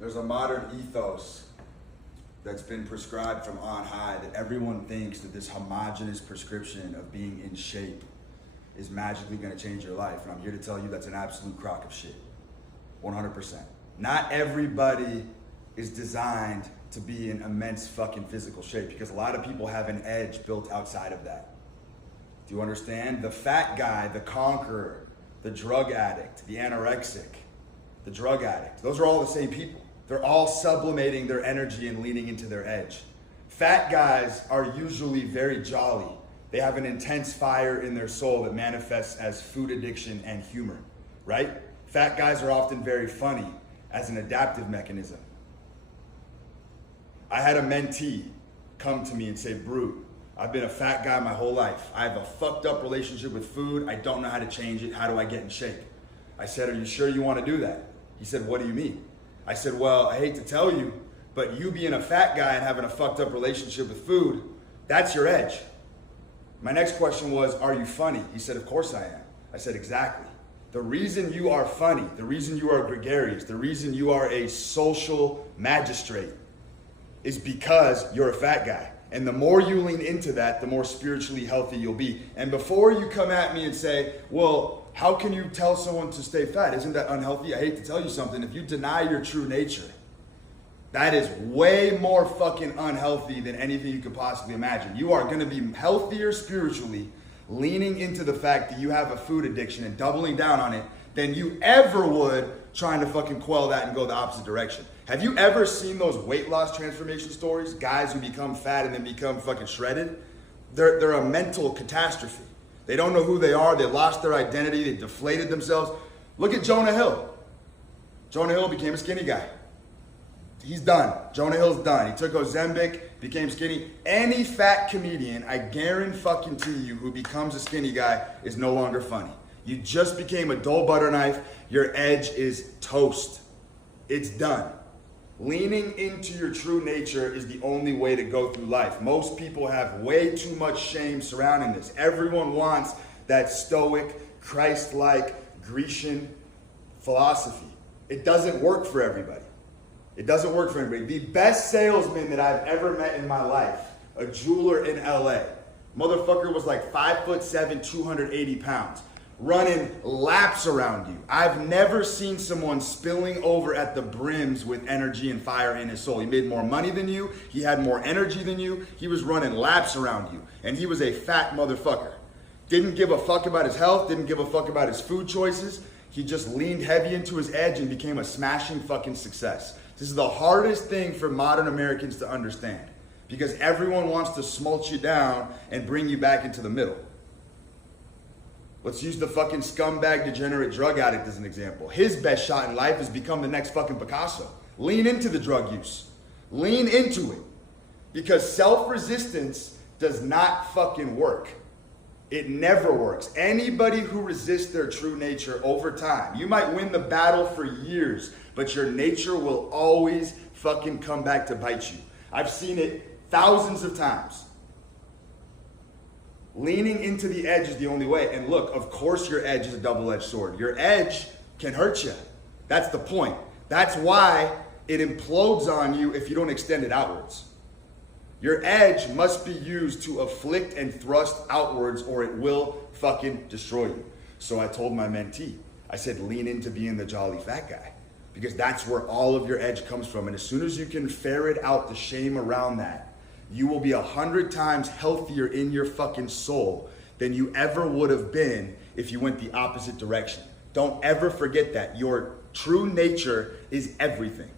There's a modern ethos that's been prescribed from on high that everyone thinks that this homogenous prescription of being in shape is magically going to change your life. And I'm here to tell you that's an absolute crock of shit. 100%. Not everybody is designed to be in immense fucking physical shape, because a lot of people have an edge built outside of that. Do you understand? The fat guy, the conqueror, the drug addict, the anorexic, the drug addict, those are all the same people. They're all sublimating their energy and leaning into their edge. Fat guys are usually very jolly. They have an intense fire in their soul that manifests as food addiction and humor, right? Fat guys are often very funny as an adaptive mechanism. I had a mentee come to me and say, Brute, I've been a fat guy my whole life. I have a fucked up relationship with food. I don't know how to change it. How do I get in shape? I said, are you sure you want to do that? He said, what do you mean? I said, well, I hate to tell you, but you being a fat guy and having a fucked up relationship with food, that's your edge. My next question was, are you funny? He said, of course I am. I said, exactly. The reason you are funny, the reason you are gregarious, the reason you are a social magistrate is because you're a fat guy. And the more you lean into that, the more spiritually healthy you'll be. And before you come at me and say, well, how can you tell someone to stay fat? Isn't that unhealthy? I hate to tell you something. If you deny your true nature, that is way more fucking unhealthy than anything you could possibly imagine. You are going to be healthier spiritually, leaning into the fact that you have a food addiction and doubling down on it than you ever would trying to fucking quell that and go the opposite direction. Have you ever seen those weight loss transformation stories? Guys who become fat and then become fucking shredded? They're a mental catastrophe. They don't know who they are. They lost their identity. They deflated themselves. Look at Jonah Hill. Jonah Hill became a skinny guy. He's done. Jonah Hill's done. He took Ozempic, became skinny. Any fat comedian, I guarantee you, who becomes a skinny guy is no longer funny. You just became a dull butter knife. Your edge is toast. It's done. Leaning into your true nature is the only way to go through life. Most people have way too much shame surrounding this. Everyone wants that stoic, Christ-like, Grecian philosophy. It doesn't work for everybody. It doesn't work for everybody. The best salesman that I've ever met in my life, a jeweler in LA, motherfucker was like 5'7", 280 pounds. Running laps around you. I've never seen someone spilling over at the brims with energy and fire in his soul. He made more money than you. He had more energy than you. He was running laps around you. And he was a fat motherfucker. Didn't give a fuck about his health. Didn't give a fuck about his food choices. He just leaned heavy into his edge and became a smashing fucking success. This is the hardest thing for modern Americans to understand, because everyone wants to smulch you down and bring you back into the middle. Let's use the fucking scumbag, degenerate drug addict as an example. His best shot in life is become the next fucking Picasso. Lean into the drug use. Lean into it. Because self-resistance does not fucking work. It never works. Anybody who resists their true nature over time, you might win the battle for years, but your nature will always fucking come back to bite you. I've seen it thousands of times. Leaning into the edge is the only way. And look, of course your edge is a double-edged sword. Your edge can hurt you. That's the point. That's why it implodes on you if you don't extend it outwards. Your edge must be used to afflict and thrust outwards, or it will fucking destroy you. So I told my mentee, I said, lean into being the jolly fat guy, because that's where all of your edge comes from. And as soon as you can ferret out the shame around that, you will be 100 times healthier in your fucking soul than you ever would have been if you went the opposite direction. Don't ever forget that. Your true nature is everything.